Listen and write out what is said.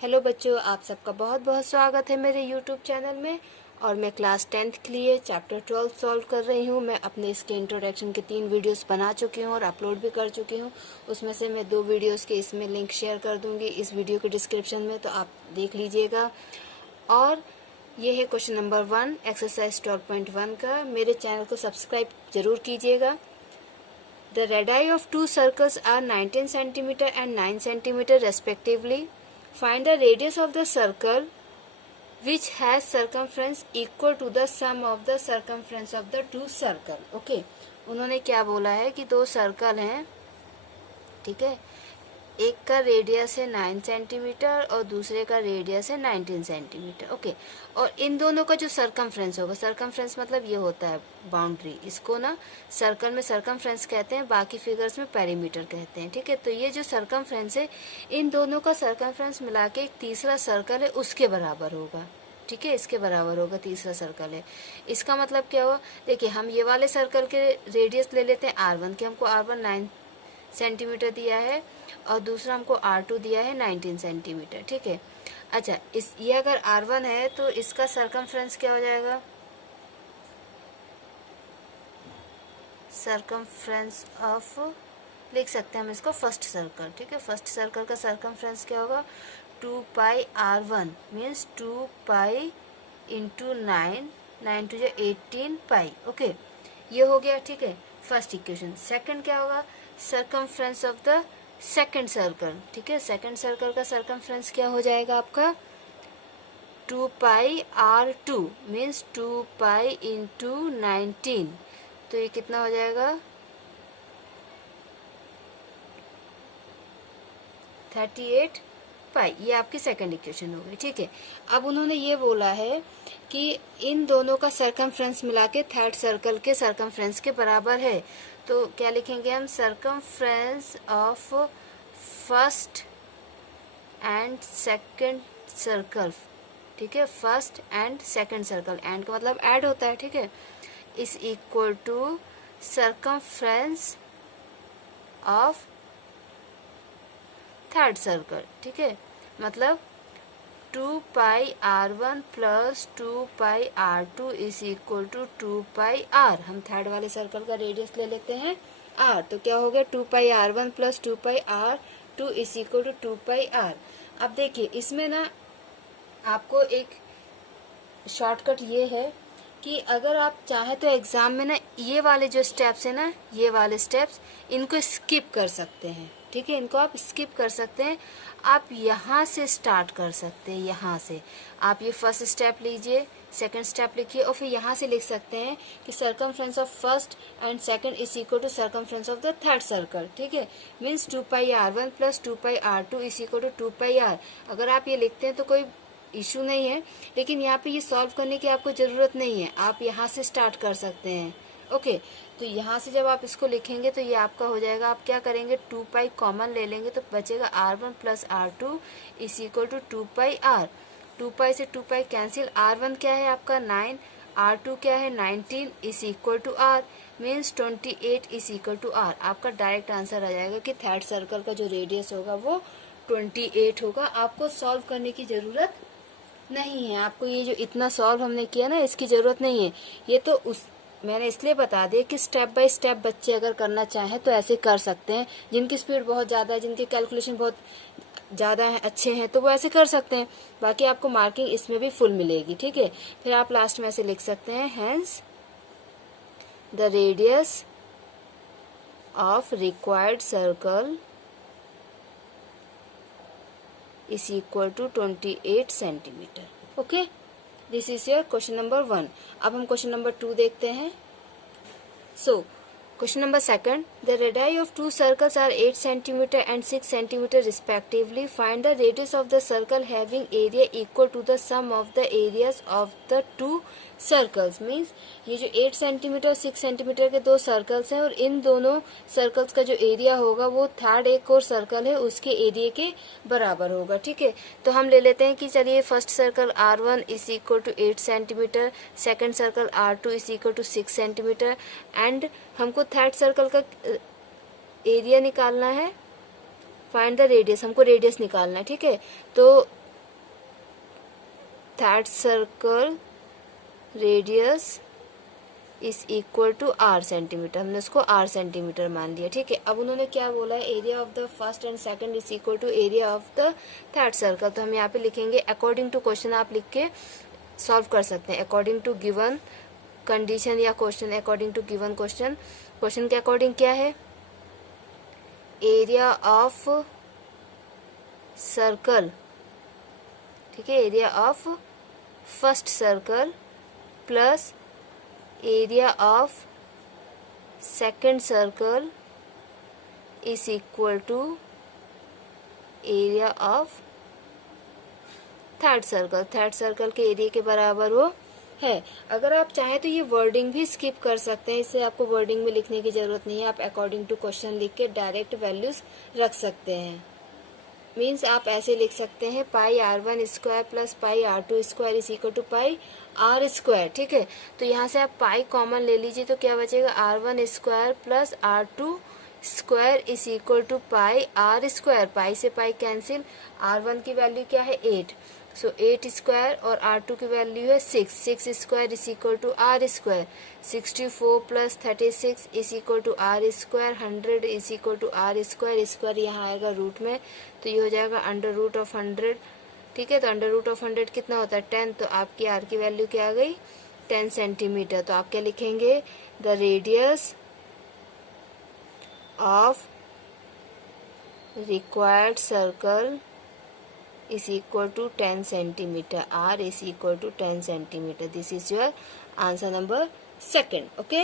Hello बच्चों, आप सबका बहुत बहुत स्वागत है मेरे यूट्यूब चैनल में। और मैं क्लास 10th के लिए चैप्टर 12 सॉल्व कर रही हूँ। मैं अपने इसके इंट्रोडक्शन के 3 वीडियोस बना चुकी हूँ और अपलोड भी कर चुकी हूँ। उसमें से मैं 2 वीडियोस के इसमें लिंक शेयर कर दूँगी इस वीडियो के डिस्क्रिप्शन में, तो आप देख लीजिएगा। और ये है क्वेश्चन नंबर 1 एक्सरसाइज 12.1 का। मेरे चैनल को सब्सक्राइब जरूर कीजिएगा। The radii of two circles are 19 centimeter and 9 centimeter respectively. Find the radius of the circle which has circumference equal to the sum of the circumference of the two circle. Okay, उन्होंने क्या बोला है कि 2 circle हैं, ठीक है। एक का रेडियस है 9 सेंटीमीटर और दूसरे का रेडियस है 19 सेंटीमीटर। ओके, और इन दोनों का जो सरकमफ्रेंस होगा, सरकमफ्रेंस मतलब ये होता है बाउंड्री, इसको ना सर्कल में सरकमफ्रेंस कहते हैं, बाकी फिगर्स में पेरीमीटर कहते हैं, ठीक है। तो ये जो सरकमफ्रेंस है, इन दोनों का सरकमफ्रेंस मिला के एक तीसरा सर्कल है उसके बराबर होगा, ठीक है। इसके बराबर होगा, तीसरा सर्कल है। इसका मतलब क्या हुआ, देखिए हम ये वाले सर्कल के रेडियस ले लेते हैं R1 के, हमको R1 9 सेंटीमीटर दिया है और दूसरा हमको R2 दिया है 19 सेंटीमीटर, ठीक है। अच्छा, ये अगर R1 है तो इसका सरकमफ्रेंस क्या हो जाएगा, सरकमफ्रेंस ऑफ, लिख सकते हैं हम इसको फर्स्ट सर्कल, ठीक है। फर्स्ट सर्कल का सरकमफ्रेंस क्या होगा, 2 pi R1 means 2 pi into 9 to 18 pi. Okay, ये हो गया, ठीक है, फर्स्ट इक्वेशन। सेकंड क्या होगा, circumference of the second circle, ठीक है। सेकंड सर्कल का सरकमफ्रेंस क्या हो जाएगा आपका, 2 pi R2 means 2 pi into 19, तो ये कितना हो जाएगा 38 पाई। ये आपकी सेकंड इक्वेशन हो गई, ठीक है। अब उन्होंने ये बोला है कि इन दोनों का सरकमफ्रेंस मिला के थर्ड सर्कल के सरकमफ्रेंस के बराबर है। तो क्या लिखेंगे हम, circumference of first and second circle, ठीक है। First and second circle, and का मतलब ऐड होता है, ठीक है, is equal to circumference of third circle, ठीक है। मतलब 2 pi R1 plus 2 pi R2 is equal to 2 pi R। हम थर्ड वाले सर्कल का रेडियस ले लेते हैं R, तो क्या हो गया 2 pi R1 plus 2 pi R2 is equal to 2 pi R। अब देखिए इसमें ना आपको एक शॉर्टकट ये है कि अगर आप चाहे तो एग्जाम में ना ये वाले जो स्टेप्स है ना, ये वाले स्टेप्स, इनको स्किप कर सकते हैं, ठीक है। इनको आप स्किप कर सकते हैं, आप यहाँ से स्टार्ट कर सकते हैं। यहाँ से आप ये फर्स्ट स्टेप लीजिए, सेकंड स्टेप लिखिए और फिर यहाँ से लिख सकते हैं कि circumference of first and second is equal to circumference of the third circle, ठीक है। Means 2 pi R1 plus 2 pi R2 is equal to 2 pi R। अगर आप ये लिखते हैं तो कोई इशू नहीं है, लेकिन यहाँ पे ये सॉल्व करने की आपको ज़रूरत नहीं है, आप यहाँ से स्टार्ट कर सकते हैं। ओके, तो यहाँ से जब आप इसको लिखेंगे तो ये आपका हो जाएगा। आप क्या करेंगे, 2 पाई कॉमन ले लेंगे तो बचेगा R1 plus R2 is equal to 2 pi R। 2 pi से 2 पाई कैंसिल, R1 क्या है आपका 9, R2 क्या है 19 is equal to R, means 28 is equal to R। आपका डायरेक्ट आंसर आ जाएगा कि थर्ड सर्कल का जो रेडियस होगा वो 28 होगा। आपको सॉल्व करने की ज़रूरत नहीं है, आपको ये जो इतना सॉल्व हमने किया ना इसकी ज़रूरत नहीं है। ये तो उस मैंने इसलिए बता दिया कि स्टेप बाय स्टेप बच्चे अगर करना चाहें तो ऐसे कर सकते हैं। जिनकी स्पीड बहुत ज़्यादा है, जिनके कैलकुलेशन बहुत ज़्यादा है, अच्छे हैं, तो वो ऐसे कर सकते हैं। बाकी आपको मार्किंग इसमें भी फुल मिलेगी, ठीक है। फिर आप लास्ट में ऐसे लिख सकते हैं, hence the radius of required circle is equal to 28 centimetre. Okay, this is your question number 1। अब हम क्वेश्चन नंबर 2 देखते हैं। So question number 2, the radii of two circles are 8 centimeter and 6 centimeter respectively. Find the radius of the circle having area equal to the sum of the areas of the two circles. Means ये जो 8 centimetre और 6 centimetre के 2 circles हैं और इन दोनों circles का जो area होगा वो थर्ड एक और सर्कल है उसके एरिया के बराबर होगा, ठीक है। तो हम ले लेते हैं कि चलिए first circle R1 is equal to 8 centimetre, second circle R2 is equal to 6 centimetre, and हमको थर्ड सर्कल का एरिया निकालना है, फाइंड द रेडियस, हमको रेडियस निकालना है, ठीक है। तो third circle radius is equal to r centimetre, हमने उसको r सेंटीमीटर मान लिया, ठीक है। अब उन्होंने क्या बोला है, area of the first and second is equal to area of the third circle. तो हम यहाँ पे लिखेंगे अकॉर्डिंग टू क्वेश्चन, आप लिख के सॉल्व कर सकते हैं, अकॉर्डिंग टू गिवन कंडीशन या question, according to given question. Question के अकॉर्डिंग क्या है, एरिया ऑफ सर्कल, ठीक है, area of first circle plus area of second circle is equal to area of third circle, third circle के area के बराबर वो है। अगर आप चाहें तो ये वर्डिंग भी स्किप कर सकते हैं, इससे आपको वर्डिंग में लिखने की जरूरत नहीं है, आप अकॉर्डिंग टू क्वेश्चन लिख के डायरेक्ट वैल्यूज रख सकते हैं। मीन्स आप ऐसे लिख सकते हैं pi r1 square plus pi r2 square is equal to pi r square, ठीक है। तो यहाँ से आप पाई कॉमन ले लीजिए तो क्या बचेगा, r1 square plus r2 square is equal to pi r square, pi से पाई कैंसिल, r1 की वैल्यू क्या है 8, सो 8 स्क्वायर और r2 की वैल्यू है 6, 6 square is equal to r square, 64 plus 36 is equal to r square, 100 is equal to r square, square यहाँ आएगा root में तो ये हो जाएगा अंडर रूट ऑफ 100, ठीक है। तो अंडर रूट ऑफ 100 कितना होता है 10, तो आपकी r की वैल्यू क्या आ गई 10 सेंटीमीटर। तो आप क्या लिखेंगे, the radius of required circle is equal to 10 centimeter, r is equal to 10 centimeter. This is your answer number 2. Okay.